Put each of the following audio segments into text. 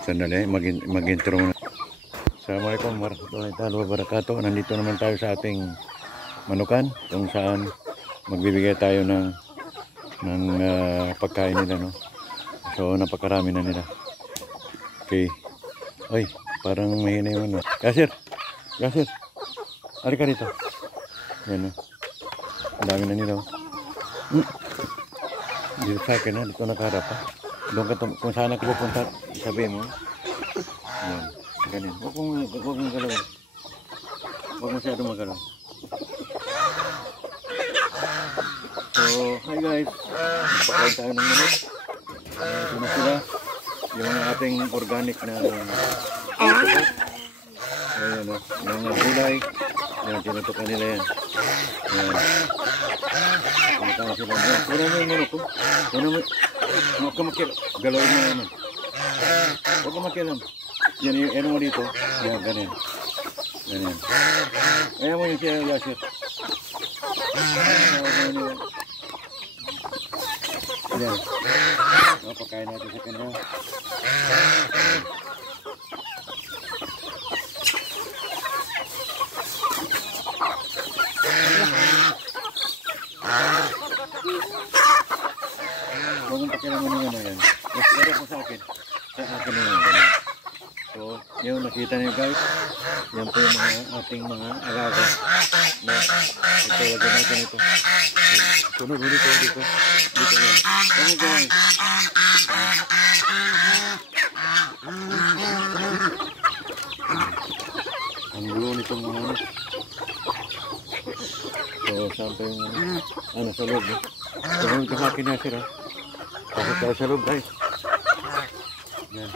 Sandali, mag-intro muna. Assalamualaikum warahmatullahi wabarakatuh. Nandito naman tayo sa ating manukan kung saan magbibigay tayo ng pagkain nila, no? So napakarami na nila. Okay. Ay, parang mahina yung ano. Gasir. Halika rito. Yan, no? Ang dami na nila. Dito sa akin, ha? Dito nakaharap, ha? Doon ka kung saan ako pupunta, sabihin mo. Yan. Ganun. Huwag mong galaw. Huwag masyadong magalaw. So, hi guys. Pakain tayo ng manok. Ito na sila. Yung ating organic na ayan, no? Yung gulay. Yan, tinutukan nila yan. Yan. Tinutukan sila. Yan. Kuna mo yung manok ko. Huwag ka makil. Galawin mo naman. Huwag ka makilam. Yan mo dito. Yan, ganyan. Ganyan. Ayan mo yung siya, Yasir. Yan. Pakain natin sa kanya. Huwag mong pakilam mo na yan. Mas lagay po sa akin. Sa akin na yan. So, yun, nakita niyo guys. Yan po yung ating mga alaga. Na, ito, lagyan natin ito. Sunod, dito. Dito yan. Ano guys? Ang gulo nitong mga ano. So, saan pa yung ano sa loob. So, ito sa akin na sila. Pasok tayo sa loob guys. Yan.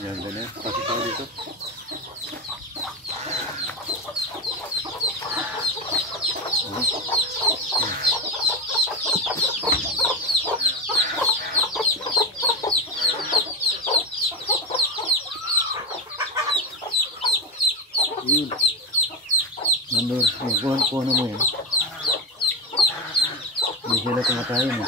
Yan, ganyan. Pasok tayo dito. Yun. Nandun, kuha na mo yan. Hindi sila kumakain eh.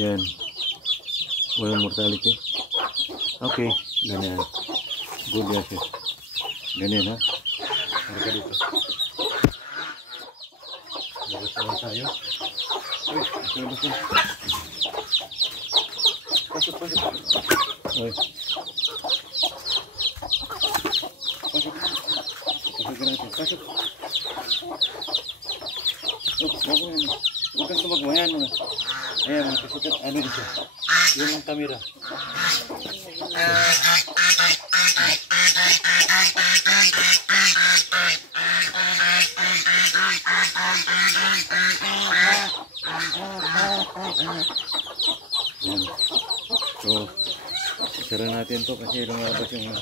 Yan. Walang mortality. Okay. Ganyan. Good guys. Ganyan ha. Harika dito. Labas naman tayo. Uy, labas na. Pasok. Uy. Pasok natin. Pasok. Huwag kang tumagwayan mo na. Ayan mga kasikat. Ano dito? Yung ang kamera. So, isara natin to kasi lumabas yung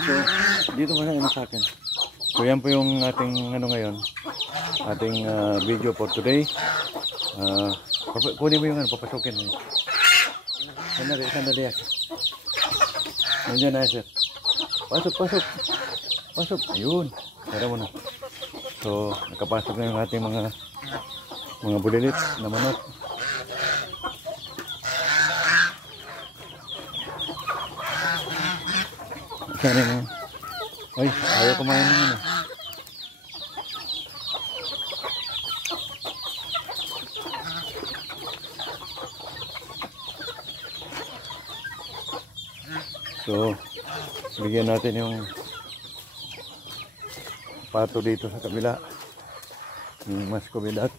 so, dito mo na sa akin. So, yan po yung ating ano ngayon, ating video for today. Kunin mo yung ano, papasukin mo. Sandali. Nandiyan na sir. Pasok. Ayun. Tara mo na. So, nakapasok na yung ating mga bulilit na manok. Sana mo. Ay, ayaw kumain naman eh. So, bigyan natin yung pato dito sa kabila. Yung Muscovy duck.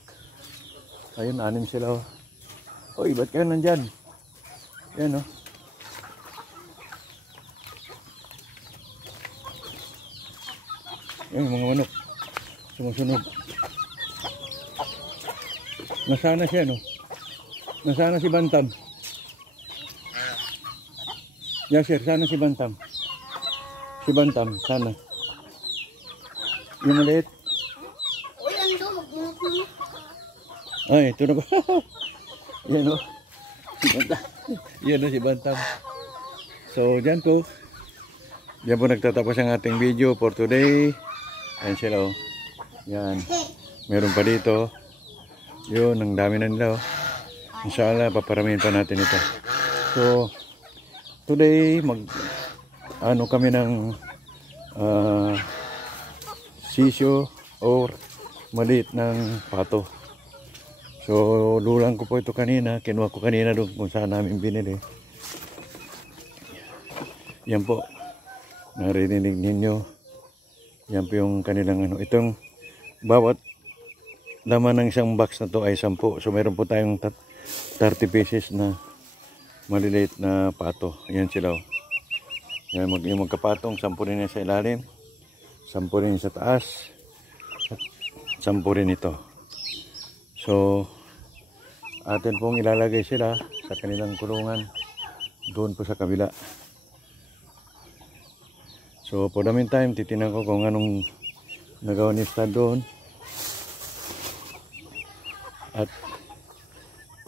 Ayun, 6 sila. Oy, ba't kayo nandyan? Yan, oh. Yan, mga manok. Sumusunod. Nasana siya, no? Nasaan na si Bantam? Yasir, sana si Bantam? Si Bantam, sana. Yung maliit. Uy, ando, magmulot naman. Ay, ito na ba? Yan o. Si Bantam. Yan o, si Bantam. So, dyan po. Diyan po nagtatapos ang ating video for today. Ayan sila o. Yan. Meron pa dito. Yun, ang dami na nila o. Inshallah, paparamihin pa natin ito. So, today, ano kami ng sisyo or maliit ng pato. So, lulang ko po ito kanina. Kinuha ko kanina doon kung saan namin binili. Yan po. Narinig ninyo. Yan po yung kanilang ano. Itong bawat laman ng isang box na to ay 10. So, meron po tayong 30 pieces na maliliit na pato. Yan sila. Yan, yung magkapatong, 10 rin yan sa ilalim. 10 rin sa taas. At 10 rin ito. So, atin pong ilalagay sila sa kanilang kulungan. Doon po sa kabila. So, for the meantime, titinan ko kung anong nagawa ni Stad doon. At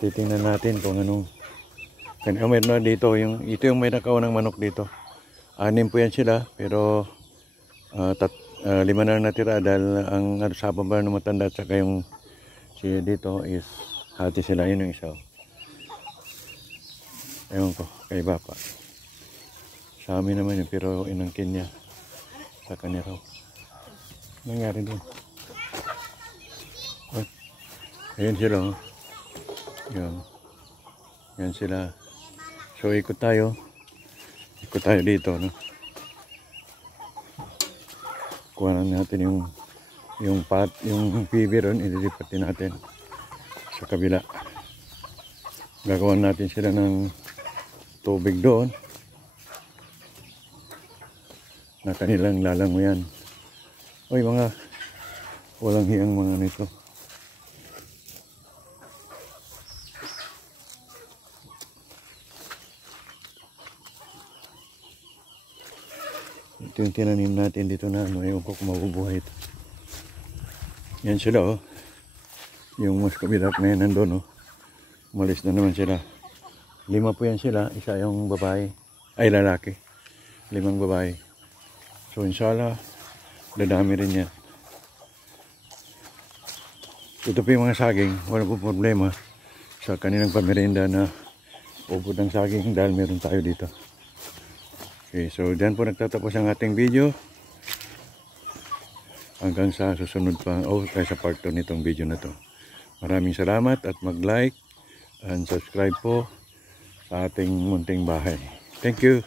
titingnan natin kung anong meron na dito. Ito yung may nakaunang manok dito. 6 po yan sila. Pero 5 na natira dahil ang sabang ba ng matanda at saka yung si dito is hati sila. Yun yung isa. Ewan ko, kay Bapa. Sa amin naman yun, pero inangkin niya sa kanya raw. Nangyari doon. Ayan sila. Yan. Yan sila. So ikot tayo. Ikot tayo dito, no. Kuha natin yung PV ron, ililipat din natin sa kabila. Gagawan natin sila ng tubig doon na kanilang lalanguyan. Oy, mga walang hiyang mga nito. Ito yung tinanim natin dito na ano, ewan ko kung mabubuhay ito. Yan sila oh. Yung mas kabilat na yan nandun oh. Umalis na naman sila. 5 po yan sila, isa yung babae, ay lalaki. 5 babae. So inshallah, dadami rin yan. Ito po yung mga saging, wala po problema sa kanilang pamerinda na ubod ng saging dahil meron tayo dito. Okay, so dyan po nagtatapos ang ating video. Hanggang sa susunod pa o sa part 2 nitong video na to. Maraming salamat at mag-like and subscribe po sa ating munting bahay. Thank you.